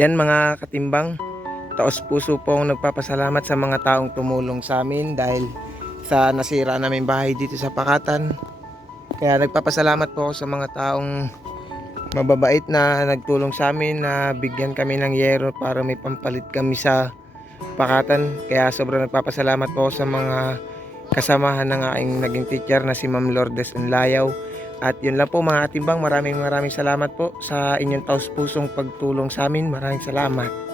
Yan mga katimbang, taos puso pong nagpapasalamat sa mga taong tumulong sa amin dahil sa nasira namin bahay dito sa Pakatan. Kaya nagpapasalamat po ako sa mga taong mababait na nagtulong sa amin na bigyan kami ng yero para may pampalit kami sa Pakatan. Kaya sobrang nagpapasalamat po sa mga kasamahan ng aking naging teacher na si Ma'am Lourdes Unlayaw. At yun lang po mga atimbang, maraming maraming salamat po sa inyong taos pusong pagtulong sa amin. Maraming salamat.